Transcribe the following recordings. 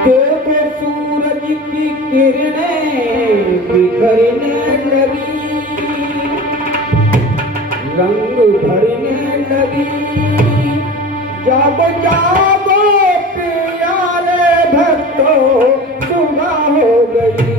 देखो सूरज की किरणें बिखरने लगी, रंग भरने लगी। जब जागो प्यारे भक्तों, सुबह हो गई।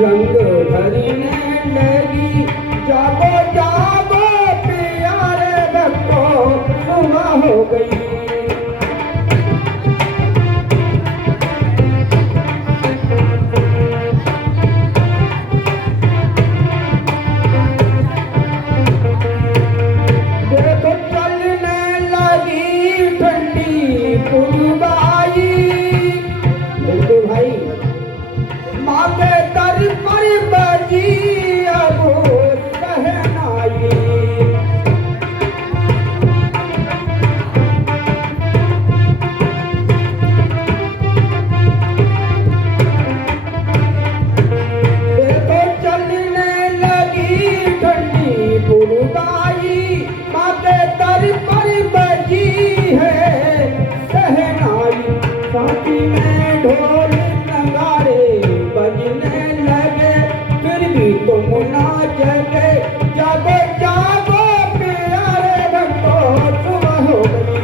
रंग भरने लगी। जागो जागो प्यारे भक्तों, सुबह हो गई। देखो चलने लगी ठंडी पुरवाई। बिल्कुल भाई, माँ के दर पर बजी अब सहनाई। देखो चलने लगी ठंडी पुरवाई, माँ के दर पर बजी है सहनाई। साथी में ढोल नगाड़े बजने लगे, फिर भी तुम ना जगे। जागो जागो प्यारे भक्तों, सुबह हो गई।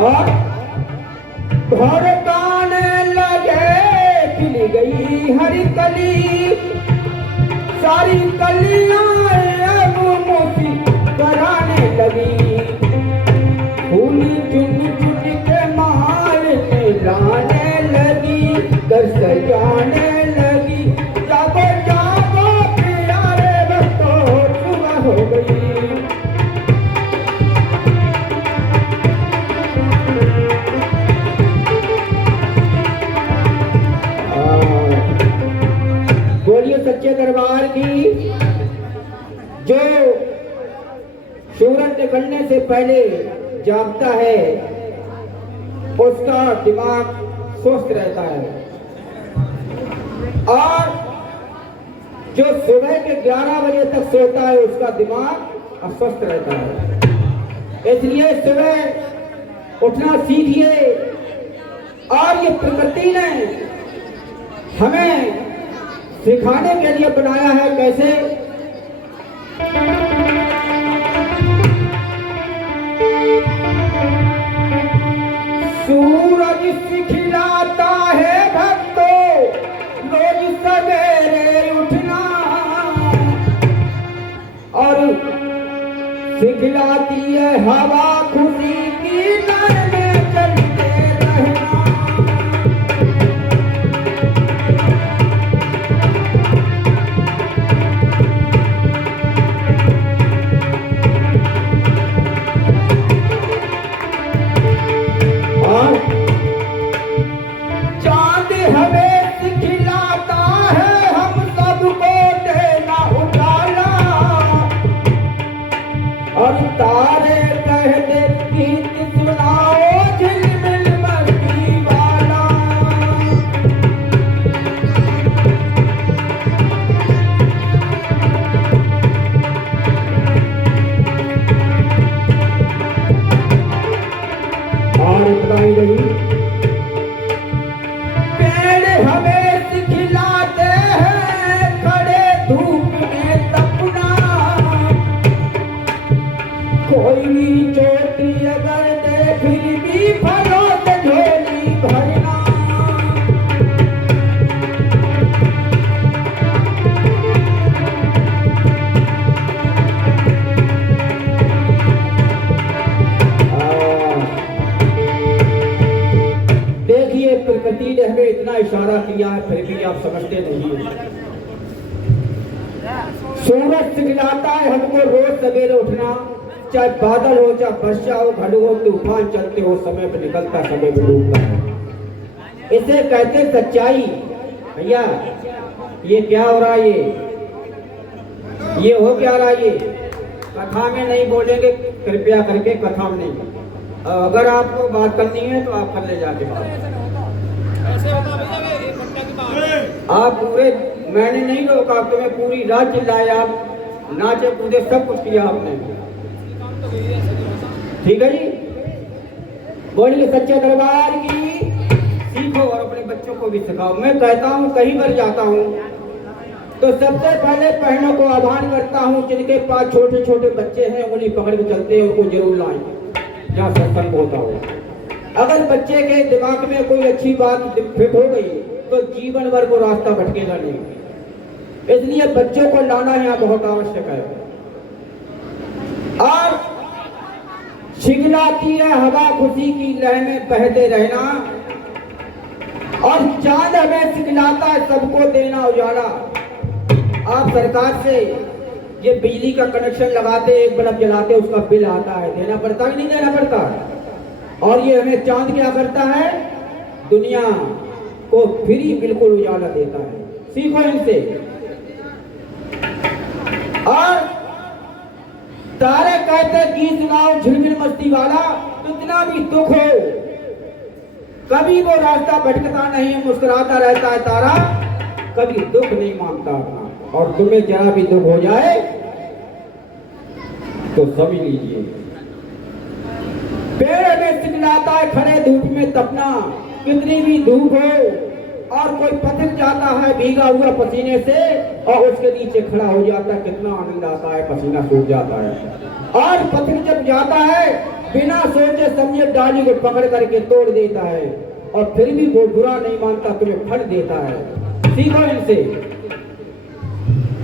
और घर गाने लगे, खिल गई हरी कली। सारी कलियां अब मोती कराने लगी। फूली चुन चुन के माल लाने लगी, घर सजाने लगी। जागो जागो प्यारे भक्तों, सुबह हो गई। बोलिए सच्चे दरबार की। जो सूरज निकलने से पहले जागता है, उसका दिमाग स्वस्थ रहता है, और जो सुबह के 11 बजे तक सोता है, उसका दिमाग अस्वस्थ रहता है। इसलिए सुबह उठना सीखिए। और ये प्रकृति ने हमें सिखाने के लिए बनाया है। कैसे? सूरज सिखलाता है भक्तों, रोज सवेरे उठना, और सिखलाती है हवा खुशी की लहर में चलते रहना। चांद हमें सिखलाता है, हम सबको देना उजाला, और तारे कहते गीत सुनाओ झिलमिल मस्ती वाला। और इतना ही नहीं, हमें सिखलाते हैं खड़े धूप में तपना। कोई भी चोटी अगर दे, फिर भी फलों से झोली भरना। देखिए प्रकृति ने हमें इतना इशारा किया है, फिर भी आप समझते नहीं हैं। सूरज सिखलाता है हमको रोज सवेरे उठना, चाहे बादल हो, चाहे वर्षा हो, घड़ू हो, तूफान चलते हो, समय पे निकलता, समय पे डूबता है। इसे कहते सच्चाई। भैया ये क्या हो रहा है, ये हो क्या रहा है? ये कथा में नहीं बोलेंगे, कृपया करके कथा में नहीं। अगर आपको बात करनी है तो आप कर ले जाके बात। आप पूरे, मैंने नहीं रोका तुम्हें, पूरी रात चिल्लाए आप, नाचे कूदे, सब कुछ किया आपने। ठीक है जी, बोलिए सच्चे दरबार की। सीखो और अपने बच्चों को भी सिखाओ। मैं कहता हूँ कहीं पर जाता हूँ तो सबसे पहले बहनों को आह्वान करता हूँ, जिनके पास छोटे छोटे बच्चे हैं, उन्हें पकड़ के चलते हैं, उनको जरूर लाएं जहाँ सत्संग होता हो। अगर बच्चे के दिमाग में कोई अच्छी बात फिट हो गई तो जीवन भर को रास्ता भटकेगा नहीं। इसलिए बच्चों को लाना यहाँ बहुत आवश्यक है। और शिखलाती है हवा खुशी की लहर में बहते रहना, और चांद हमें सिखलाता है सबको देना उजाला। आप सरकार से ये बिजली का कनेक्शन लगाते, एक बल्ब जलाते, उसका बिल आता है, देना पड़ता है कि नहीं देना पड़ता? और ये हमें चांद क्या करता है? दुनिया को फ्री बिल्कुल उजाला देता है। सीखो इनसे। और तारे कहते गीत सुनाओ झिलमिल मस्ती वाला, कितना भी दुख हो कभी वो रास्ता भटकता नहीं है, मुस्कुराता रहता है तारा, कभी दुख नहीं मानता अपना। और तुम्हें जरा भी दुख हो जाए तो समझ लीजिए। पेड़ में सिखलाता है खड़े धूप में तपना, कितनी भी धूप हो और कोई पथिक जाता है भीगा हुआ पसीने से और उसके नीचे खड़ा हो जाता है, कितना आनंद आता है, पसीना सूख जाता है। और पथिक जब जाता है बिना सोचे समझे डाली को पकड़ करके तोड़ देता है, और फिर भी वो बुरा नहीं मानता, तुम्हें फल देता है। सीखो इनसे।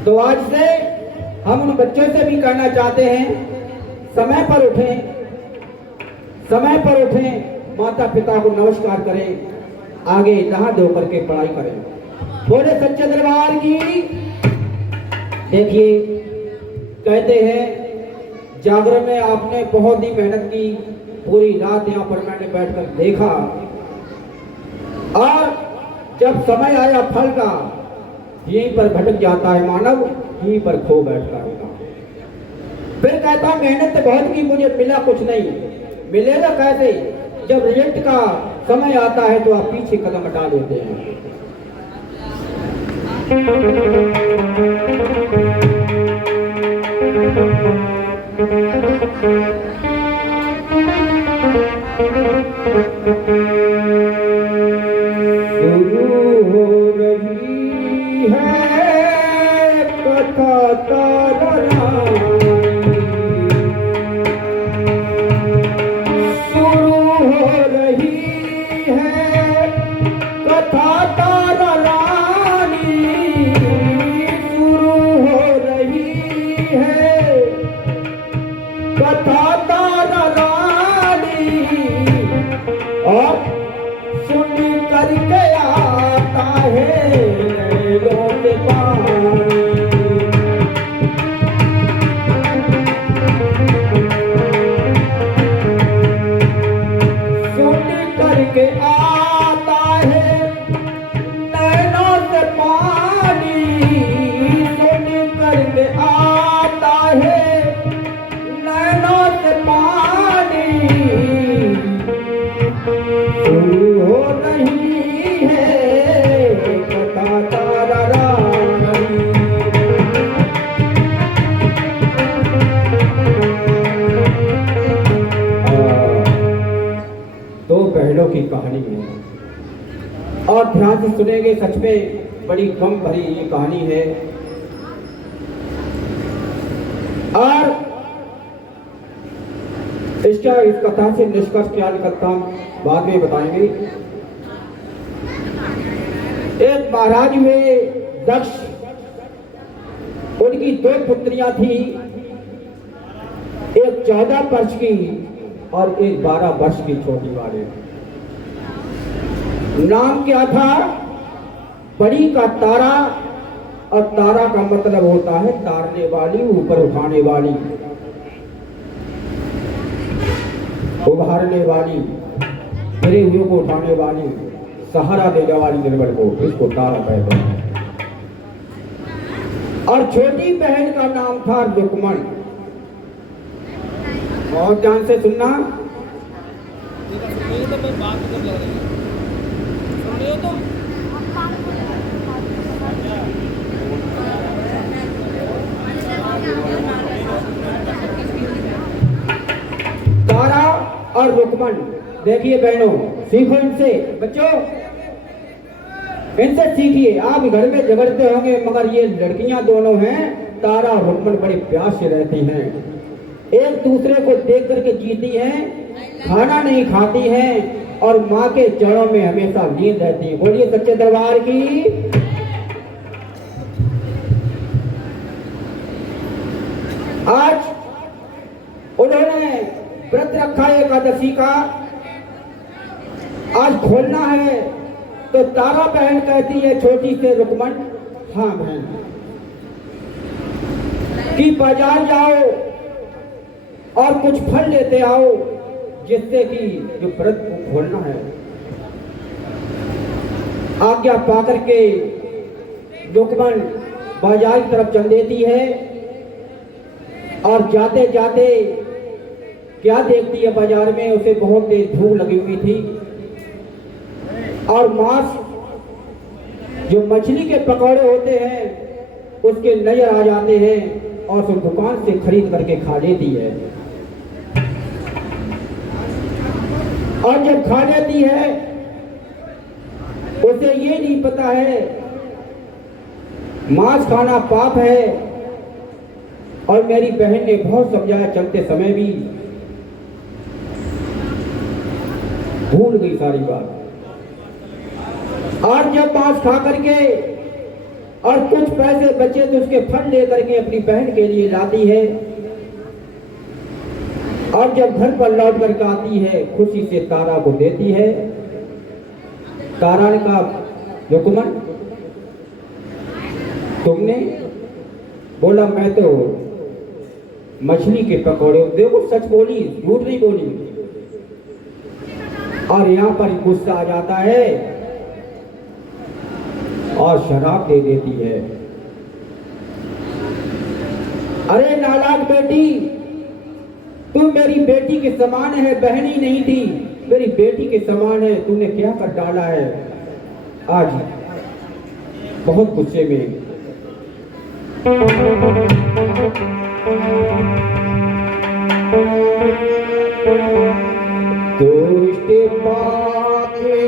तो आज से हम उन बच्चों से भी कहना चाहते हैं, समय पर उठें, समय पर उठें, माता पिता को नमस्कार करें, आगे नहा धो करके पढ़ाई करें। बोले सच्चे दरबार की। देखिए कहते हैं जागरण में आपने बहुत ही मेहनत की, पूरी रात यहाँ पर मैंने बैठकर देखा, और जब समय आया फल का, यहीं पर भटक जाता है मानव, यहीं पर खो बैठता है। फिर कहता मेहनत तो बहुत की, मुझे मिला कुछ नहीं। मिलेगा कैसे? जब रिजल्ट का समय आता है तो आप पीछे कदम हटा देते हैं। शुरू हो रही है कथा तारानी, शुरू हो रही है कथा तारानी, शुरू हो रही है कथा तारानी, और सुन करके आता है लोग पानी। सुन करके आता है नैनों से पानी, सुन करके आता है नैनों से पानी, शुरू हो रही है कथा तारानी। दो बहनों की कहानी है, और ध्यान से सुनेंगे, सच में बड़ी गम भरी ये कहानी है। और इस कथा से निष्कर्ष क्या निकलता बाद में बताएंगे। एक महाराज हुए दक्ष, उनकी दो पुत्रियां थी, एक 14 वर्ष की और एक 12 वर्ष की छोटी वाली। नाम क्या था? परी का तारा, और तारा का मतलब होता है तारने वाली, ऊपर उठाने वाली, उभारने वाली, गिरे हुए को उठाने वाली, सहारा देने वाली निर्बल को, इसको तारा कहते हैं। और छोटी बहन का नाम था रुक्मण। और ध्यान से सुनना, तारा और रुक्मण, देखिए बहनों, सीखो इनसे, बच्चों इनसे सीखिए। आप घर में झगड़ते होंगे, मगर ये लड़कियां दोनों हैं, तारा और रुक्मण, बड़े प्यार से रहती हैं, एक दूसरे को देख करके जीती हैं, खाना नहीं खाती हैं, और माँ के चरणों में हमेशा लीन रहती है। बोलिए सच्चे दरबार की। आज उन्होंने व्रत रखा है एकादशी का, आज खोलना है, तो तारा बहन कहती है छोटी से रुक्मण, हाँ बहन, कि बाजार जाओ और कुछ फल लेते आओ, जिससे कि जो व्रत को खोलना है। आज्ञा पाकर के रुक्मण बाजार की तरफ चल देती है, और जाते जाते क्या देखती है बाजार में, उसे बहुत तेज भूख लगी हुई थी, और मांस जो मछली के पकौड़े होते हैं उसके नजर आ जाते हैं, और उस दुकान से खरीद करके खा लेती है। और जब खा लेती है, उसे ये नहीं पता है मांस खाना पाप है, और मेरी बहन ने बहुत समझाया, चलते समय भी भूल गई सारी बात। और जब मांस खा करके और कुछ पैसे बचे तो उसके फल लेकर के अपनी बहन के लिए लाती है, और जब घर पर लौट करके आती है, खुशी से तारा को देती है। तारा ने कहा, रुक्मण तुमने? बोला, मैं तो मछली के पकौड़े। देखो सच बोली, झूठ नहीं बोली। और यहाँ पर गुस्सा आ जाता है और शराब दे देती है। अरे नालायक बेटी, तू मेरी बेटी के समान है, बहन ही नहीं थी, मेरी बेटी के समान है, तूने क्या कर डाला है। आज बहुत गुस्से में दुष्ट पापिनी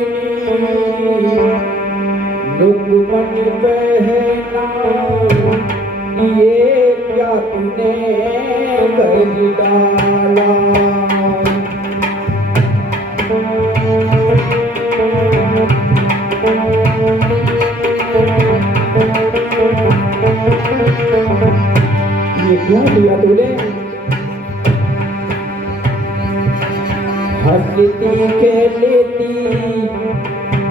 रुक्मण बहना, ये क्या तूने कर डाला। ये क्या दिया तूने? हंसती खेलती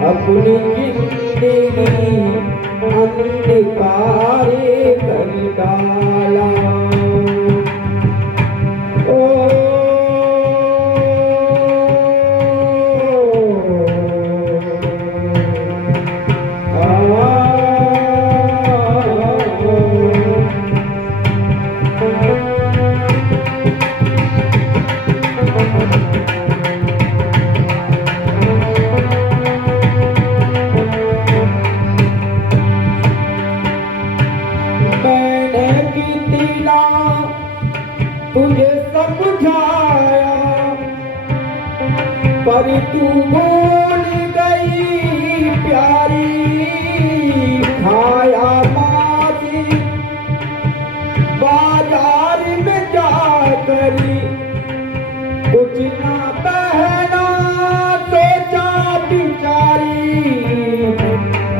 अपनी जिंदगी अंधकारे कर डाला। ओ तुझे समझाया पर तू भूल गई प्यारी। खाया मासी बाजार में जाकर, कुछ ना पहना सोचा बिचारी।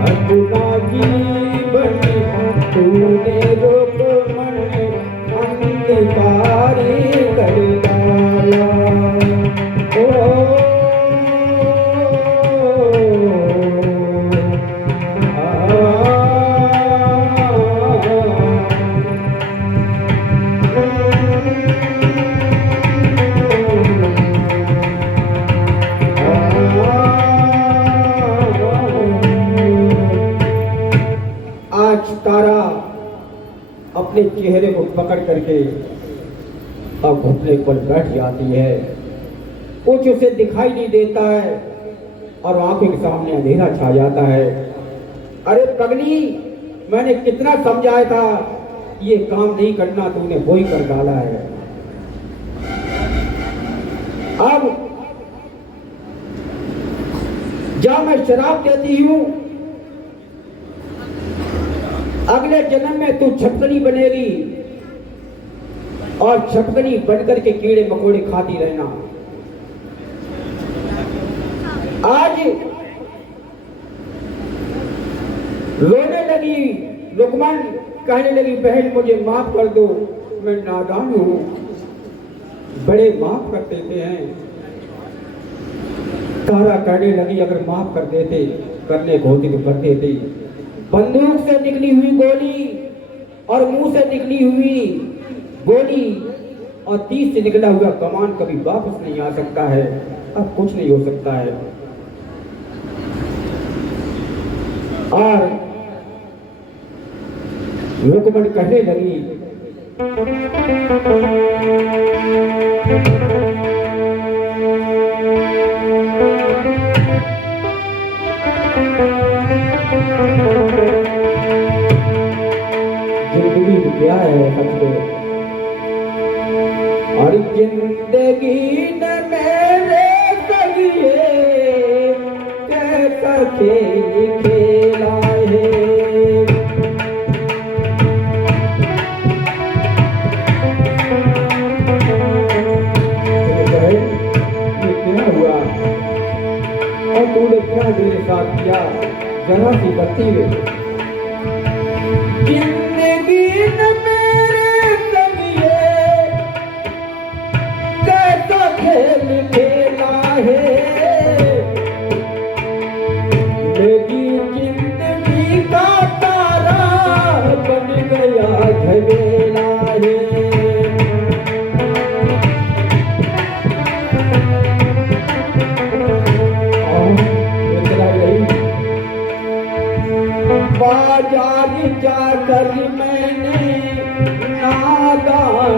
अपना जीवन तूने रुक्मण अंधकारे कर डाला। ओ अपने चेहरे को पकड़ करके अब घुटने पर बैठ जाती है। कुछ उसे दिखाई नहीं देता है और आंखों के सामने अंधेरा छा जाता है। अरे पगली, मैंने कितना समझाया था, ये काम नहीं करना, तूने वो ही कर डाला है। अब जब मैं शराब देती हूं, अगले जन्म में तू छपकनी बनेगी और छपकनी बनकर के कीड़े मकोड़े खाती रहना। आज रोने लगी रुकमन, कहने लगी बहन मुझे माफ कर दो, मैं नादान हूं। बड़े माफ कर देते हैं। तारा कहने लगी अगर माफ कर देते, करने को होती तो कर देती। बंदूक से निकली हुई गोली और मुंह से निकली हुई गोली और तीर से निकला हुआ कमान कभी वापस नहीं आ सकता है। अब कुछ नहीं हो सकता है। और रुकमन कहने लगी जिंदगी क्या है समझे, और जिंदगी न मेरे सगिए कैसा खेल खेला है। तूने क्या मेरे साथ किया, जरा सी बत्ती में। जिंदगी न मेरे सगिए कैसा खेल खेला है। मेरी जिंदगी का तारा बन गया झमेला है। बाजार जाकर मैंने नादान,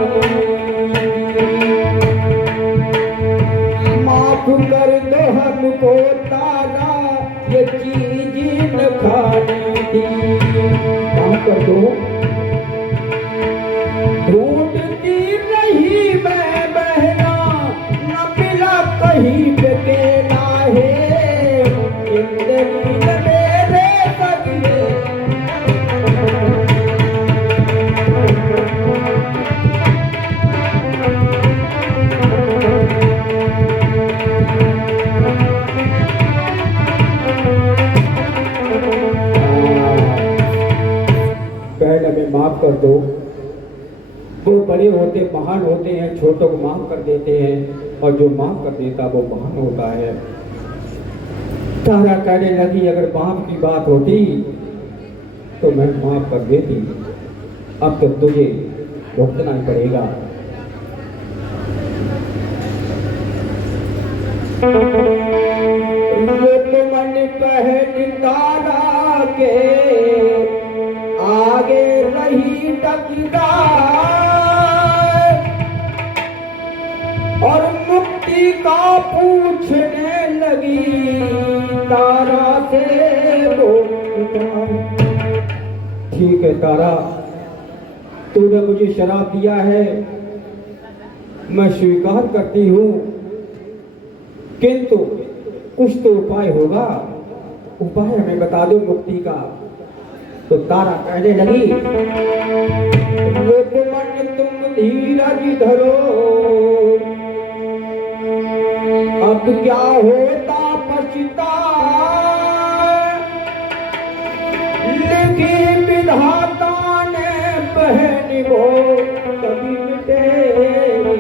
माफ कर दो हमको तारा, ये चीज न खानी थी। माफ कर दो, ढूंढती रही मैं बहना, न मिला कहीं पे केला है। जिंदगी न मेरे सगिए माफ कर दो। वो बड़े होते महान होते हैं, छोटों को माफ कर देते हैं और जो माफ कर देता वो महान होता है। तारा कहने लगी अगर माफ की बात होती तो मैं माफ कर देती, अब तो तुझे भुगतना ही पड़ेगा। मन पहन तारा के आगे रही टकरार और मुक्ति का पूछने लगी तारा से वो। ठीक है तारा, तूने मुझे शराब दिया है, मैं स्वीकार करती हूँ, किंतु कुछ तो उपाय होगा, उपाय हमें बता दो मुक्ति का। तो तारा कहने लगी रुकमन तुम धीरज धरो, अब क्या होता पछता, लिखी विधाता ने बहन वो कभी मिटेगी,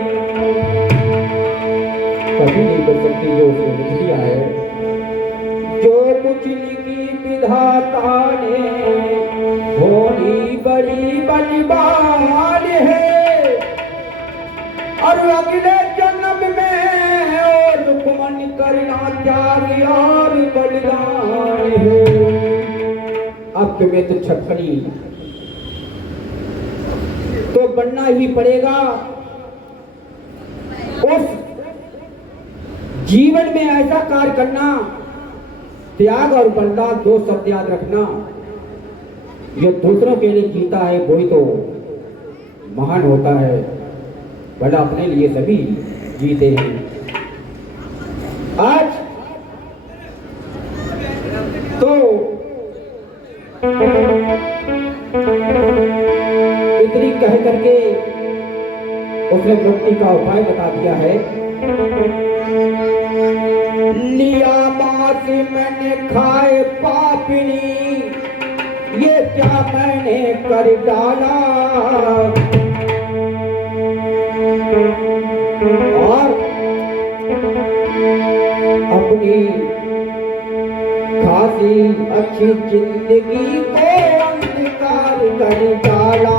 कभी नहीं कर सकती जो उसने लिख दिया है। जो कुछ लिखी विधाता ने होनी बड़ी बलिदान है, और अगले जन्म में और रुकमन करना त्याग और बलिदान है। अब तुम्हें तो छपकनी बनना ही पड़ेगा। उस जीवन में ऐसा कार्य करना, त्याग और बलिदान 2 शब्द याद रखना। जो दूसरों के लिए जीता है वही तो महान होता है, भला अपने लिए सभी जीते हैं। आज तो इतनी कह करके उसने मुक्ति का उपाय बता दिया है। लिया मांस मैंने खाए पापिनी, ये क्या मैंने कर डाला। और अपनी खासी अच्छी जिंदगी को अंधकार कर डाला।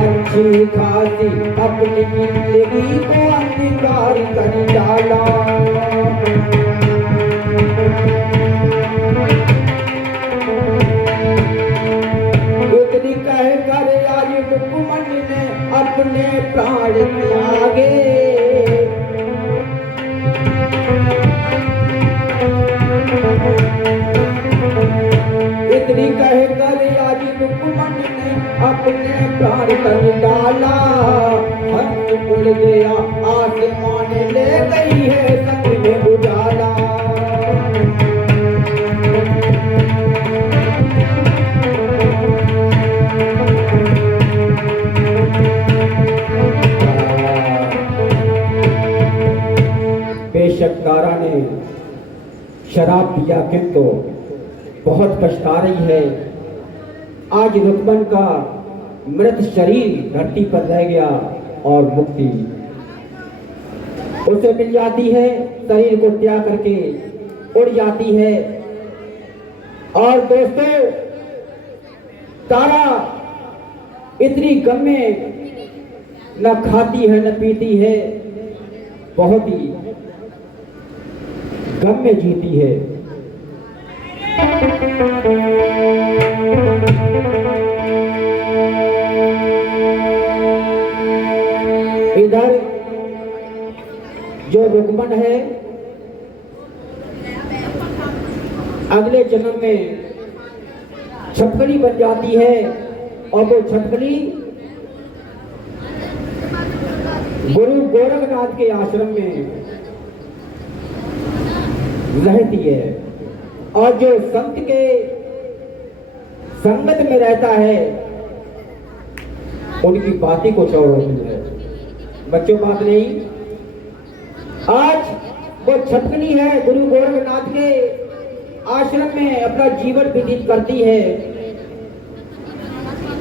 अच्छी खासी अपनी जिंदगी को अंधकार कर डाला। इतनी कह कर आज मुकुमन ने अपने प्राण त्यागे। इतनी कह कर आज मुकुमन ने अपने प्राण कर डाला। हंस उड़ गया आसमान ले गई है संग में उजाला। बेशक तारा ने शराब पिया किंतु बहुत पछता रही है। आज रुक्मन का मृत शरीर धरती पर रह गया और मुक्ति उसे मिल जाती है। शरीर को त्याग करके उड़ जाती है। और दोस्तों, तारा इतनी गम में न खाती है न पीती है, बहुत ही गम में जीती है। इधर जो रुक्मन है अगले जन्म में छटकली बन जाती है और वो छटकली गुरु गोरखनाथ के आश्रम में रहती है। और जो संत के संगत में रहता है उनकी बातें कुछ और होती है। बच्चों, बात नहीं, आज वो छटकनी है गुरु गोरखनाथ के आश्रम में अपना जीवन व्यतीत करती है।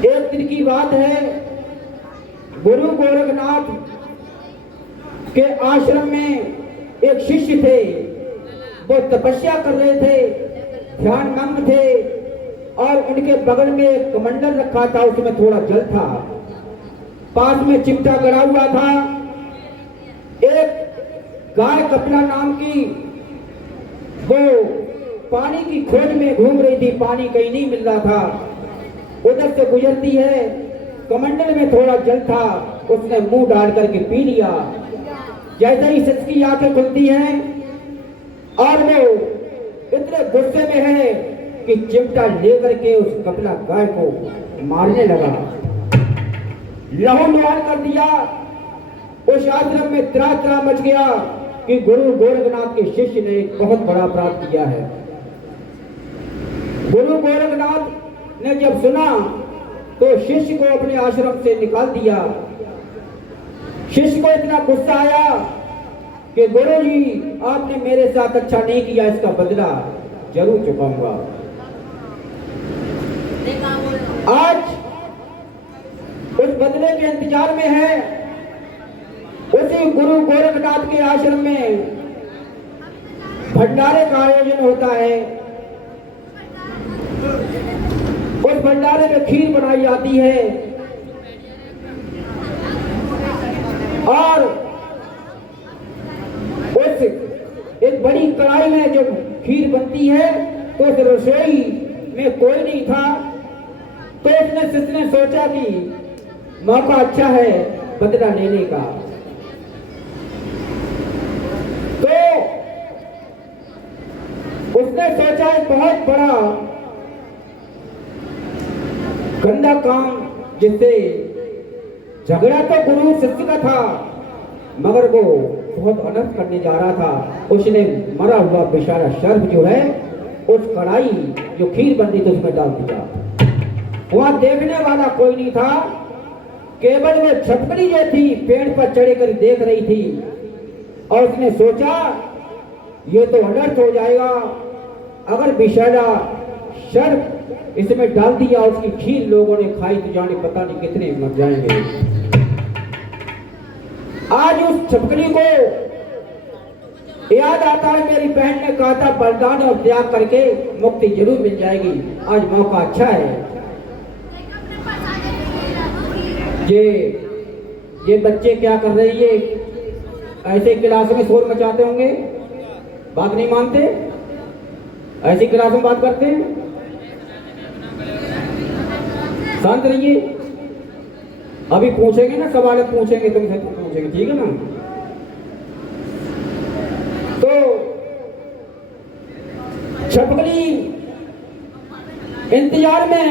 एक दिन की बात है, गुरु गोरखनाथ के आश्रम में एक शिष्य थे। वो तपस्या कर रहे थे, ध्यान मग्न थे और उनके बगल में एक कमंडल रखा था, उसमें थोड़ा जल था। पास में चिमटा गड़ा हुआ था। एक गाय कपिला नाम की वो पानी की खोज में घूम रही थी, पानी कहीं नहीं मिल रहा था। उधर से गुजरती है, कमंडल में थोड़ा जल था, उसने मुंह डाल करके पी लिया। जैसे ही सच की आंखें खुलती हैं और वो इतने गुस्से में है कि चिमटा लेकर के उस कपिला गाय को मारने लगा, लहूलुहान कर दिया। उस आश्रम में त्राह मच गया कि गुरु गोरखनाथ के शिष्य ने एक बहुत बड़ा अपराध किया है। गुरु गोरखनाथ ने जब सुना तो शिष्य को अपने आश्रम से निकाल दिया। शिष्य को इतना गुस्सा आया कि गुरु जी, आपने मेरे साथ अच्छा नहीं किया, इसका बदला जरूर चुकाऊंगा। आज उस बदले के इंतजार में है। उसी गुरु गोरखनाथ के आश्रम में भंडारे का आयोजन होता है। उस भंडारे में खीर बनाई जाती है और उस एक बड़ी कढ़ाई में जो खीर बनती है उस रसोई में कोई नहीं था, तो उसने शिष्य ने सोचा कि मौका अच्छा है बदला लेने का। तो उसने सोचा एक बहुत बड़ा गंदा काम, जिससे झगड़ा तो गुरु शिष्य का था मगर वो बहुत अनर्थ करने जा रहा था। उसने मरा हुआ बेचारा सर्प जो है उस कढ़ाई जो खीर बन रही थी उसमें डाल दिया। वहां देखने वाला कोई नहीं था, केवल वो छपकली जो थी पेड़ पर चढ़े कर देख रही थी। और उसने सोचा ये तो अनर्थ हो जाएगा, अगर बेचारा सर्प इसमें डाल दिया, उसकी खीर लोगों ने खाई तो जाने पता नहीं कितने मर जाएंगे। आज उस छपकली को याद आता है मेरी बहन ने कहा था बलिदान और त्याग करके मुक्ति जरूर मिल जाएगी। आज मौका अच्छा है। ये बच्चे क्या कर रही है, ऐसे क्लास में शोर मचाते होंगे, बात नहीं मानते, ऐसी क्लास में बात करते हैं। शांत रहिए, अभी पूछेंगे ना सवाल, पूछेंगे तुमसे तो पूछेंगे, ठीक है ना। तो छपकली इंतजार में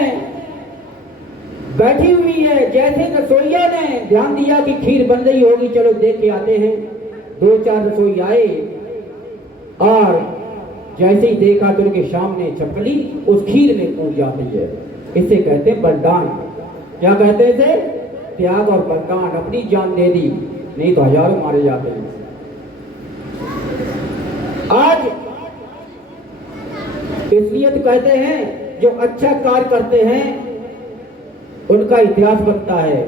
बैठी हुई है। जैसे रसोइया ने ध्यान दिया कि खीर बन रही होगी, चलो देख के आते हैं। 2-4 रसोई आए और जैसे ही देखा तो उनके सामने छपकली उस खीर में कूद जाती है। इसे कहते हैं बलिदान। क्या कहते हैं इसे? त्याग और बलिदान। अपनी जान दे दी, नहीं तो हजारों मारे जाते हैं। आज इसलिए तो कहते हैं जो अच्छा कार्य करते हैं उनका इतिहास बनता है।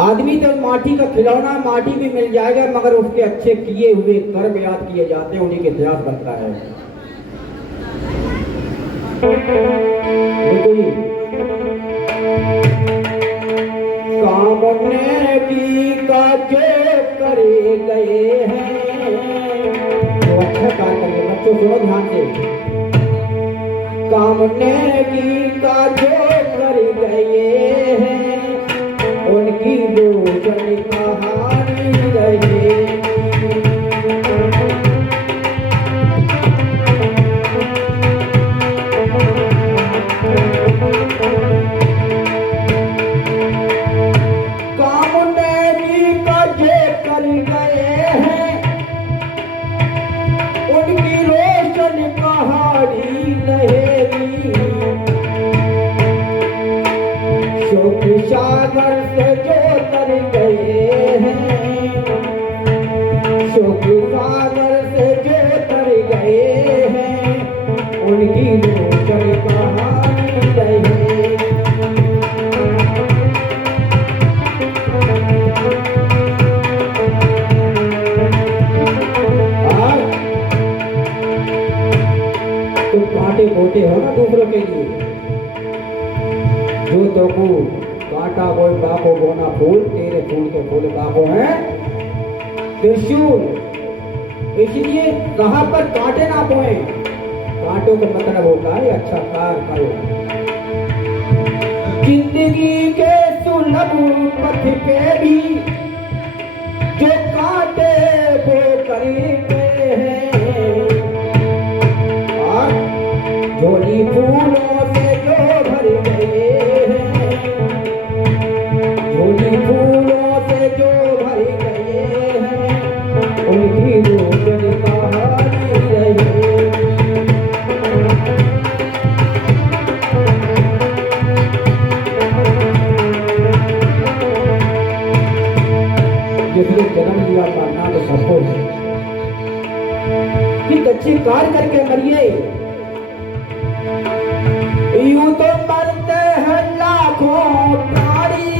आदमी तो माटी का खिलौना, माटी भी मिल जाएगा, मगर उसके अच्छे किए हुए कर्म याद किए जाते हैं, उन्हीं का इतिहास बनता है। कामने की का जो करे गए हैं, तो अच्छा कार्य करेंगे। बच्चों सुनो ध्यान से। कामने की का जो कर गए हैं, उनकी रोशन कहानी रहेगी। कामने की का जो कर गए हैं, उनकी रोशन कहानी रहेगी। शोक सागर से जो तर गए हैं, शोक सागर से जो तर गए हैं, उनकी रोशन कहानी रहेगी। तो कांटे बोते हो ना दूसरों के लिए, जो तो को कांटा बोल बाको बोना फूल, तेरे फूल के फूल बाको है त्रिशूल। इसलिए कहां पर कांटे ना बोए। कांटों का मतलब होता है अच्छा कार्य करो। जिंदगी के सुलभ पथ पे भी जो कांटे वो करते हैं, झोली फूलों से जो भर गए हैं, झोली फूलों से जो भर गए हैं, उनकी रोशन कहानी रही। जिसने जन्म लिया मरना तो सबको है, कि अच्छे कार्य करके मरिए। यूं तो मरते हैं लाखों प्राणी,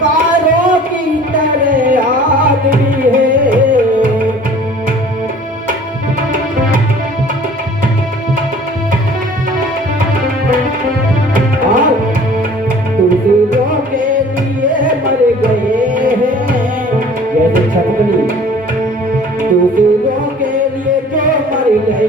कारों की तरह आदमी है। और दूसरों के लिए मर गए हैं, जैसे छपकली दूसरों के लिए जो मर गए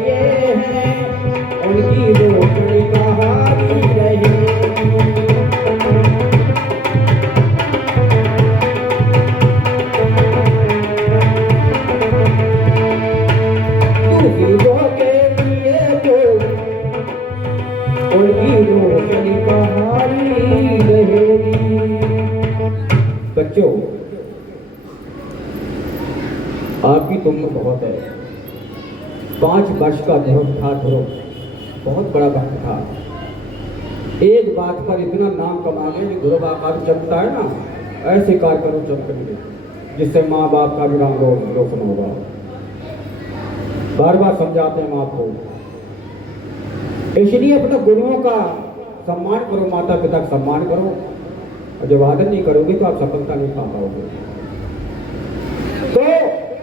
बच्चों, आपकी तुम बहुत है। 5 वर्ष का ध्रुव था, ध्रुव बहुत बड़ा वक्त था। एक बात पर इतना नाम कमा गए कि ध्रुव आकार चमकता है ना, ऐसे कार्य करो चमकने, जिससे माँ बाप का भी नाम रोशन होगा। बार बार समझाते हैं माँ को, इसलिए अपने गुरुओं का सम्मान करो, माता पिता का सम्मान करो। और जब आदर नहीं करोगे तो आप सफलता नहीं पा पाओगे। तो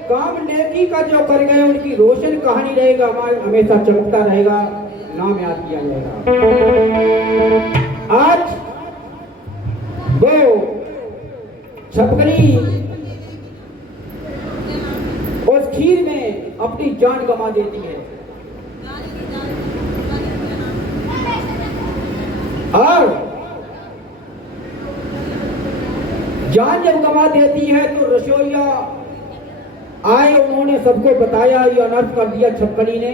काम नेकी का जो कर गए उनकी रोशन कहानी रहेगा, हमारे हमेशा चमकता रहेगा, नाम याद किया जाएगा। आज वो छपकली उस खीर में अपनी जान गंवा देती है, और जान जब गंवा देती है तो रसोइया आए, उन्होंने सबको बताया, ये अनर्थ कर दिया छपकली ने।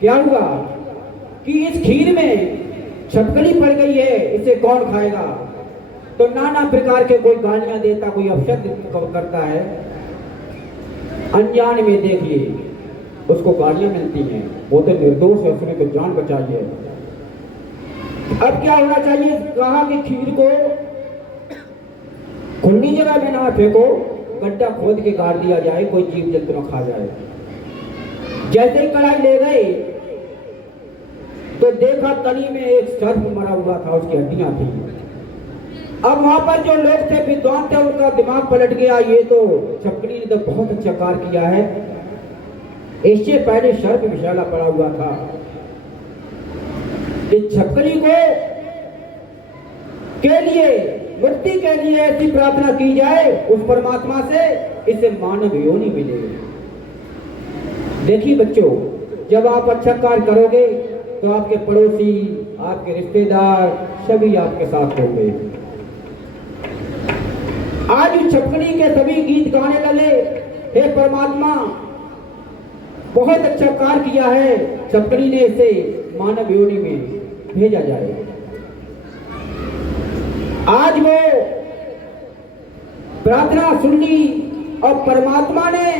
क्या हुआ कि इस खीर में छपकली पड़ गई है, इसे कौन खाएगा। तो नाना प्रकार के कोई गालियां देता, कोई अपशब्द करता है, अनजान में देखिए उसको गालियां मिलती हैं। वो तो निर्दोष है, उसने तो जान बचाई है। अब क्या होना चाहिए, कहा कि खीर को खुली जगह में ना फेंको, गड्ढा खोद के गाड़ दिया जाए, कोई जीव जंतु न खा जाए। जैसे ही कढ़ाई ले गए तो देखा तली में एक सर्प मरा हुआ था, उसकी हड्डियां थी। अब वहां पर जो लोग थे, विद्वान थे, उनका दिमाग पलट गया, ये तो छपकली ने तो बहुत अच्छा कार्य किया है, इससे पहले सर्प विषैला पड़ा हुआ था। इस छपकली को के लिए, मुक्ति के लिए ऐसी प्रार्थना की जाए उस परमात्मा से, इसे मानव योनि मिलेगी। देखिए बच्चों, जब आप अच्छा कार्य करोगे तो आपके पड़ोसी, आपके रिश्तेदार सभी आपके साथ होंगे। आज छपकली के सभी गीत गाने लगे, हे परमात्मा बहुत अच्छा कार्य किया है, छपकली ने इसे मानव योनि में भेजा जाए। आज वो प्रार्थना सुन ली और परमात्मा ने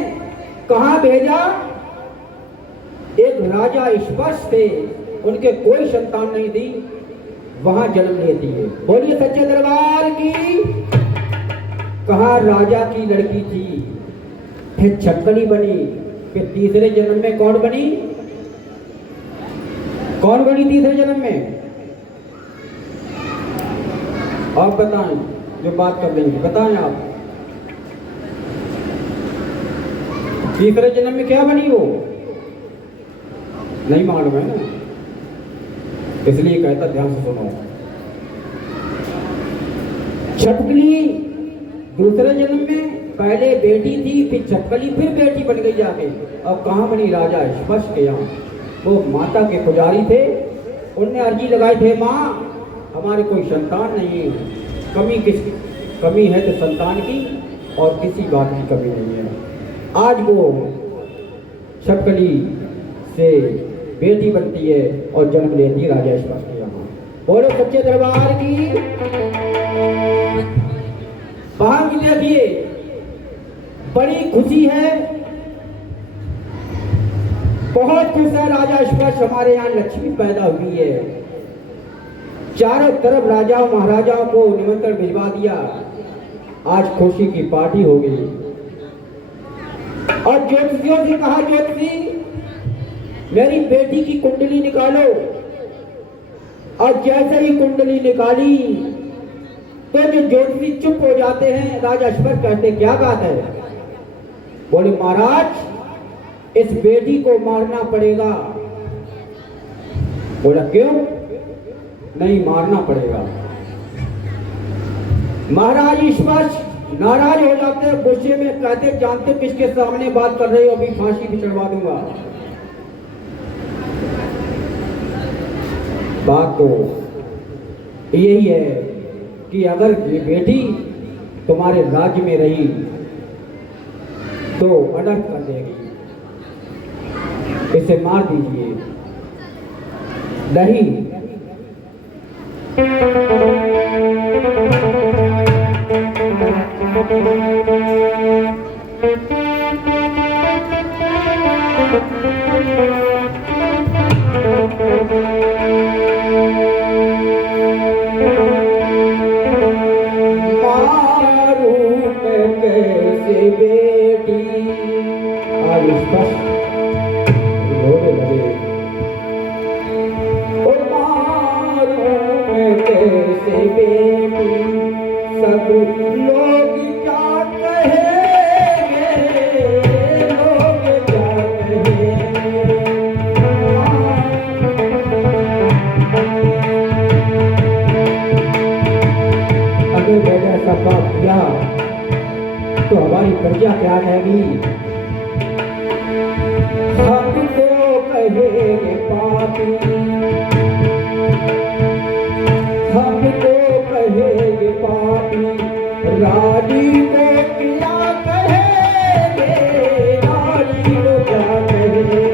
कहां भेजा। एक राजा स्पष्ट थे, उनके कोई संतान नहीं थी, वहां जन्म लेती है। बोलिए सच्चे दरबार की। कहा राजा की लड़की थी, फिर छपकली बनी, फिर तीसरे जन्म में कौन बनी? कौन बनी तीसरे जन्म में? आप बताएं, जो बात कर लेंगे बताएं आप। तीसरे जन्म में क्या बनी वो? नहीं मालूम है ना, इसलिए कहता ध्यान से सुनो। छपकली दूसरे जन्म में पहले बेटी थी, फिर छपकली फिर बेटी बन गई जाके। और कहाँ बनी? राजा स्पष्ट के यहाँ। वो माता के पुजारी थे, उनने अर्जी लगाई थे, माँ हमारे कोई संतान नहीं है, कमी है तो संतान की, और किसी बात की कमी नहीं है। आज वो छपकली से बेटी बनती है और जन्म लेती है राजा स्पष्ट के यहाँ। बोलो सच्चे दरबार की। बाहर की देखिए, बड़ी खुशी है, बहुत खुश है राजा स्पष्ट, हमारे यहाँ लक्ष्मी पैदा हुई है। चारों तरफ राजाओं महाराजाओं को निमंत्रण भिजवा दिया, आज खुशी की पार्टी हो गई। और ज्योतिषियों से कहा, ज्योतिषी मेरी बेटी की कुंडली निकालो। और जैसे ही कुंडली निकाली तो जो ज्योतिषी चुप हो जाते हैं। राजा स्पष्ट कहते क्या बात है? बोले महाराज इस बेटी को मारना पड़ेगा। बोला क्यों? नहीं मारना पड़ेगा। महाराज स्पष्ट नाराज हो जाते, गुस्से में कहते जानते किसके सामने बात कर रहे हो, अभी फांसी भी चढ़वा दूंगा। बात तो यही है कि अगर ये बेटी तुम्हारे राज्य में रही तो अनर्थ कर देगी, इसे मार दीजिए। नहीं, सब लोग क्या कहेंगे, लोग क्या कहेंगे। अगर मैंने ऐसा काम किया तो हमारी प्रजा क्या कहेगी। हमको कहेंगे पापी, हमको कहेंगे पापी, रानी को क्या कहेंगे, रानी को क्या कहेंगे।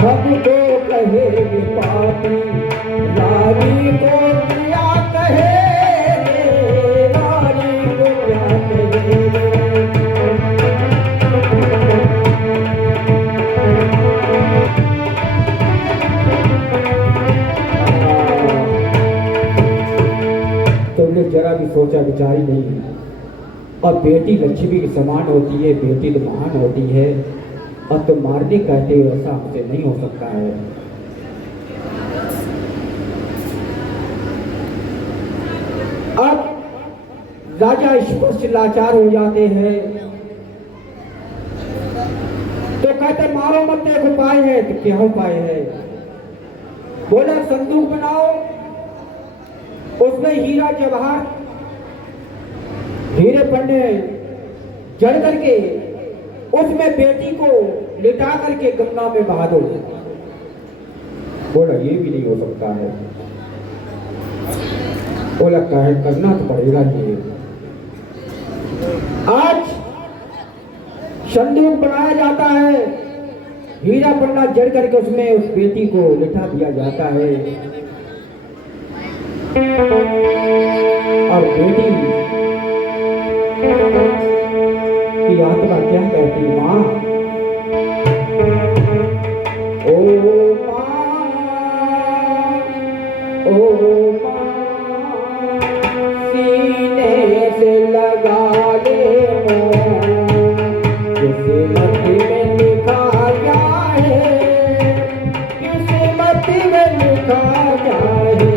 हमको कहेंगे पापी, रानी को क्या कहेंगे, रानी को क्या कहेंगे। तुमने जरा भी सोचा विचारी नहीं। और बेटी लक्ष्मी के समान होती है, बेटी तो महान होती है। और तुम मारने कहते हो, ऐसा हमसे नहीं हो सकता है। अब राजा स्पष्ट लाचार हो जाते हैं, तो कहते मारो मत, एक उपाय है। तो क्या उपाय है? बोला संदूक बनाओ, उसमें हीरा जवाहर हीरे पन्ने जड़ करके उसमें बेटी को लिटा करके गंगा में बहा दो। बोला ये भी नहीं हो सकता है। बोला कहे करना तो पड़ेगा ये। आज संदूक बनाया जाता है, हीरा पन्ना जड़ करके उसमें उस बेटी को लिटा दिया जाता है। और बेटी की आत्मा क्या कहती, माँ ओ माँ, ओ माँ, सीने से लगा ले मोह, किस्मत में लिखा क्या है, किस्मत में लिखा क्या है।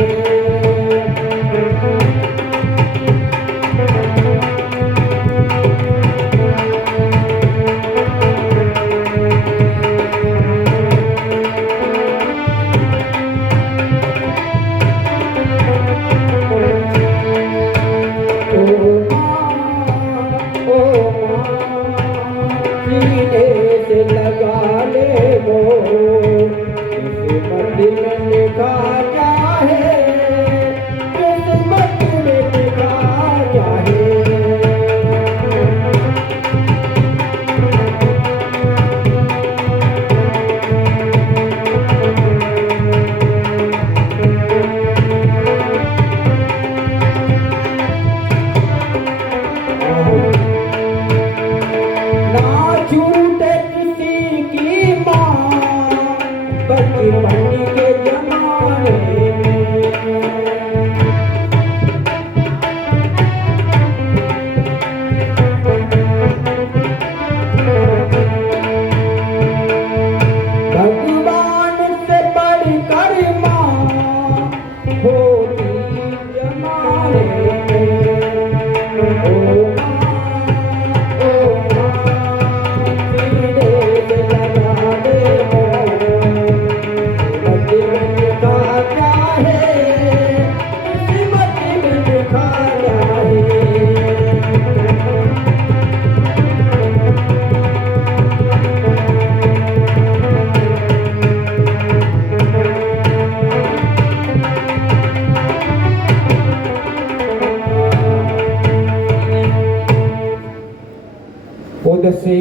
से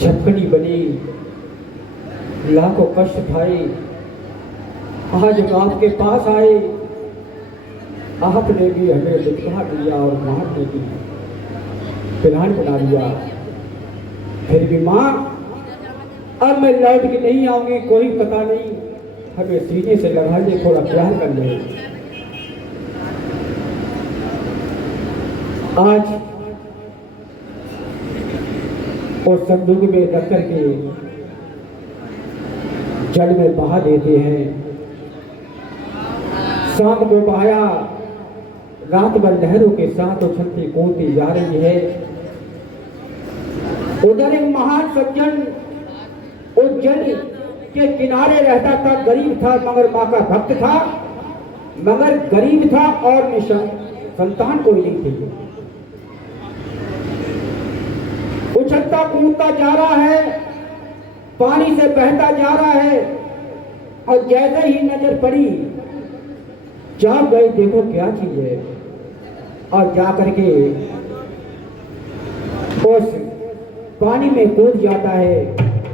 झपकनी बनी, लाखों कष्ट भाई, आज हम आपके पास आए, आपने भी हमें लिखवा दिया और मारने की प्लान बना दिया। फिर भी माँ, अब मैं लौट के नहीं आऊंगी, कोई पता नहीं, हमें सीने से लगा ले, थोड़ा प्यार कर ले। आज और संदूक में रख करके जल में बहा देते हैं। शाम को बहाया, रात भर लहरों के साथ उछलती कूदती जा रही है। उधर एक महान सज्जन उस जल के किनारे रहता था, गरीब था मगर माँ का भक्त था, मगर गरीब था और संतान कोई नहीं थी। उछलता कूदता जा रहा है, पानी से बहता जा रहा है, और जैसे ही नजर पड़ी, जाग गए देखो क्या चीज है, और जा करके उस पानी में कूद जाता है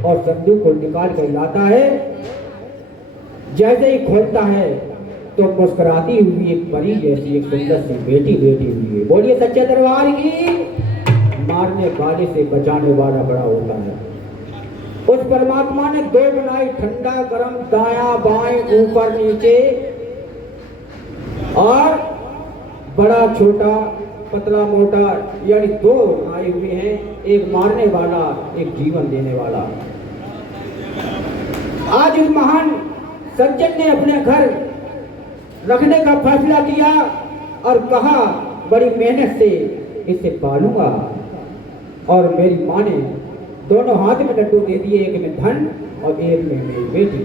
और संदूक को निकाल कर लाता है। जैसे ही खोलता है तो मुस्कुराती हुई एक परी जैसी एक सुंदर सी बेटी बैठी हुई है। बोलिए सच्चे दरबार की। मारने वाले से बचाने वाला बड़ा होता है। उस परमात्मा ने दो बनाई, ठंडा गरम, दाया बाएं ऊपर नीचे, और बड़ा छोटा पतला मोटा, यानी दो आए हुए हैं, एक मारने वाला एक जीवन देने वाला। आज उस महान सज्जन ने अपने घर रखने का फैसला किया और कहा बड़ी मेहनत से इसे पालूंगा। और मेरी माँ ने दोनों हाथ में लड्डू दे दिए, एक में धन और एक में मेरी बेटी।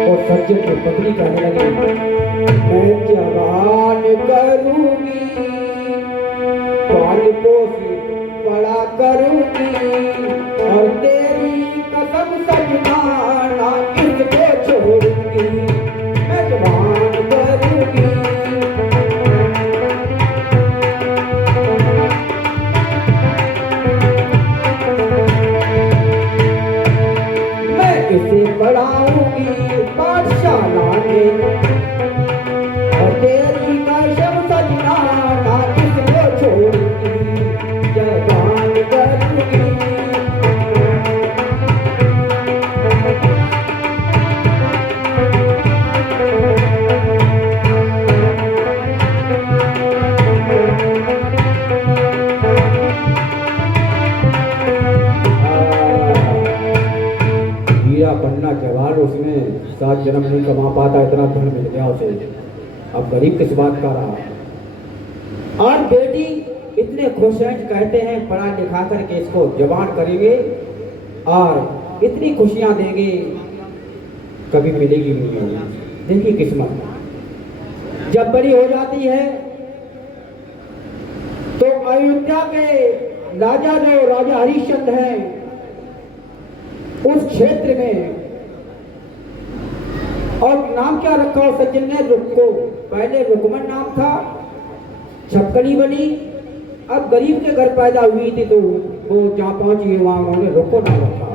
और सज्जन की पत्नी कहने लगी, मैं जवान करूंगी, पाल पोस बड़ा करूंगी, और तेरी कसम सजनाना किसको छोड़ूंगी, मैं जवान करूंगी। मैं इसे पढ़ाऊंगी पाठशाला में, और तेरी कसम सजनाना किसको छोड़ूंगी, जवान करूंगी। बनना जवान, उसने 7 जन्म नहीं कमा पाता, इतना धन मिल गया उसे, अब गरीब किस बात का रहा। और बेटी इतने खुश हैं, कहते हैं पढ़ा लिखा करके इसको जवान करेंगे और इतनी खुशियां देंगे कभी मिलेगी नहीं। देखिए किस्मत जब बड़ी हो जाती है तो अयोध्या के राजा जो राजा हरिश्चंद्र हैं, उस क्षेत्र में, और नाम क्या रखा उस सज्जन ने, रुक्को। पहले रुकमन नाम था, छपकली बनी, अब गरीब के घर पैदा हुई थी तो वो जहां पहुंची वहां उन्होंने रुक्को नाम रखा।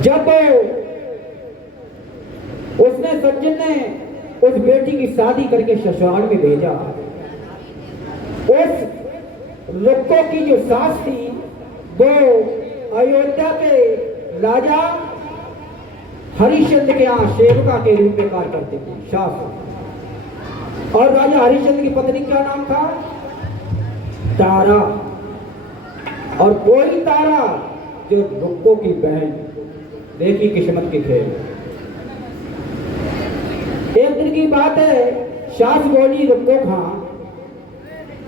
जब उसने सज्जन ने उस बेटी की शादी करके ससुराल में भेजा, उस रुक्को की जो सास थी वो अयोध्या के राजा हरिश्चंद्र के यहाँ सेवका के रूप में कार्य करते थे, शास। और राजा हरिश्चंद्र की पत्नी का नाम था तारा, और कोई तारा जो रुक्को की बहन। देखी किस्मत की खेल। एक दिन की बात है, सास बोली रुक्को खां,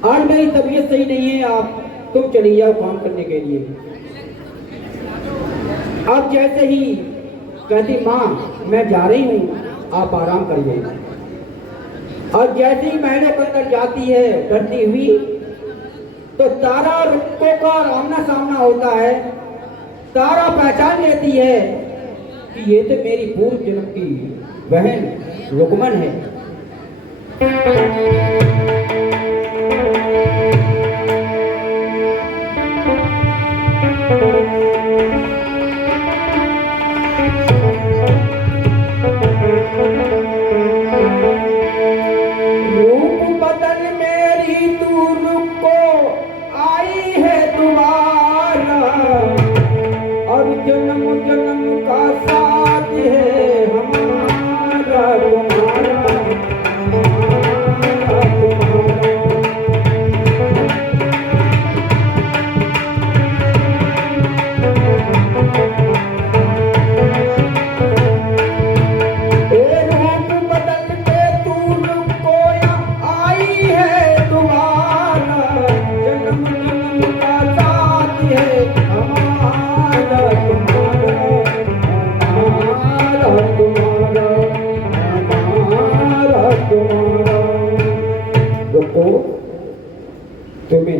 आज मेरी तबीयत सही नहीं है, आप तुम चली जाओ काम करने के लिए। अब जैसे ही कहती माँ मैं जा रही हूँ, आप आराम करिए। और जैसे ही महलों के अंदर जाती है डरती हुई, तो तारा और रुक्को का आमना सामना होता है। तारा पहचान लेती है कि ये तो मेरी पूर्व जन्म की बहन रुक्मन है। जन्म जन्म का साथ है हमारा,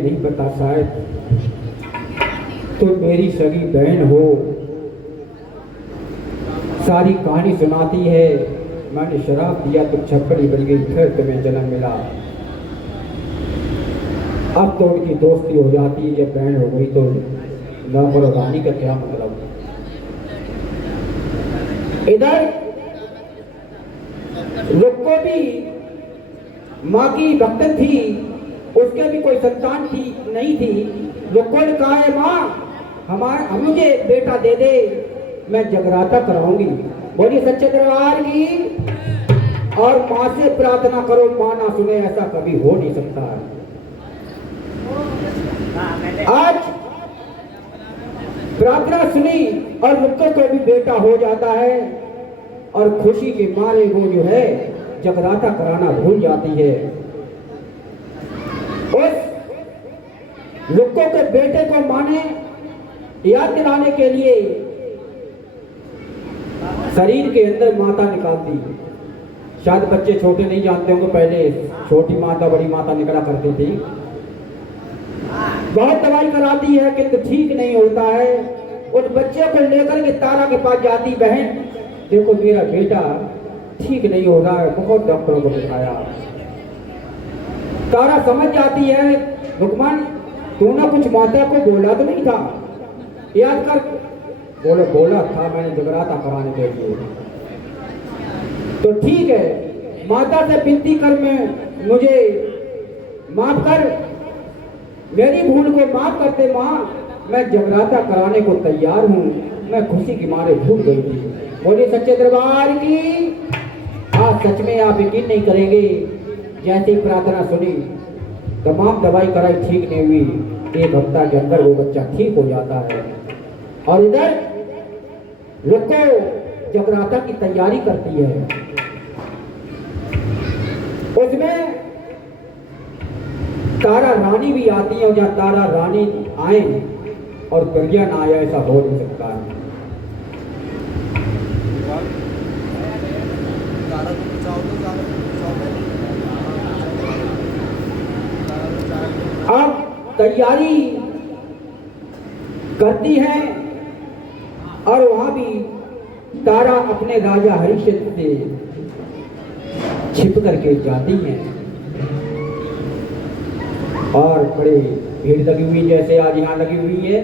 नहीं पता, शायद तो मेरी सगी बहन हो। सारी कहानी सुनाती है, मैंने शराब दिया तो छप्पड़ी बन गई, फिर तुम्हें जन्म मिला। अब तो उनकी दोस्ती हो जाती है, जब बहन हो गई तो नौकर और रानी का क्या मतलब। इधर रुक्को भी माँ की भक्तन थी, उसके भी कोई संतान थी नहीं थी। रुक्को ने कहा है माँ मुझे बेटा दे दे, मैं जगराता कराऊंगी। बोलिए सच्चे दरबार की। और माँ से प्रार्थना करो, माँ ना सुने, ऐसा कभी हो नहीं सकता। आज प्रार्थना सुनी और रुक्को को भी बेटा हो जाता है, और खुशी के मारे वो जो है जगराता कराना भूल जाती है। उस रुक्को के बेटे को माँ ने याद दिलाने के लिए शरीर के अंदर माता निकाल दी। शायद बच्चे छोटे नहीं जानते होंगे, पहले छोटी माता बड़ी माता निकला करती थी। बहुत दवाई कराती है किंतु ठीक नहीं होता है। उस बच्चे को लेकर के तारा के पास जाती, बहन देखो मेरा बेटा ठीक नहीं हो रहा है, बहुत डॉक्टरों को दिखाया। तारा समझ जाती है, रुक्मन तूने कुछ माता को बोला तो नहीं था, याद कर। बोले बोला था मैंने जगराता कराने के लिए। तो ठीक है, माता से विनती कर, मैं मुझे माफ कर, मेरी भूल को माफ करते माँ, मैं जगराता कराने को तैयार हूँ, मैं खुशी की मारे भूल गई थी। बोलिए सच्चे दरबार की। आज सच में आप यकीन नहीं करेंगे, जैसे ही प्रार्थना सुनी तमाम दवाई कराई, ठीक नहीं हुई। एक हफ्ता के अंदर वो बच्चा ठीक हो जाता है। और इधर रुक्को जगराता की तैयारी करती है। उसमें तारा रानी भी आती है, और जब तारा रानी आए और प्रज्ञा ना आया, ऐसा हो नहीं सकता है। अब तैयारी करती है, और वहां भी तारा अपने राजा हरिश्चंद्र से छिप करके जाती हैं। और बड़ी भीड़ लगी हुई, जैसे आज यहाँ लगी हुई है।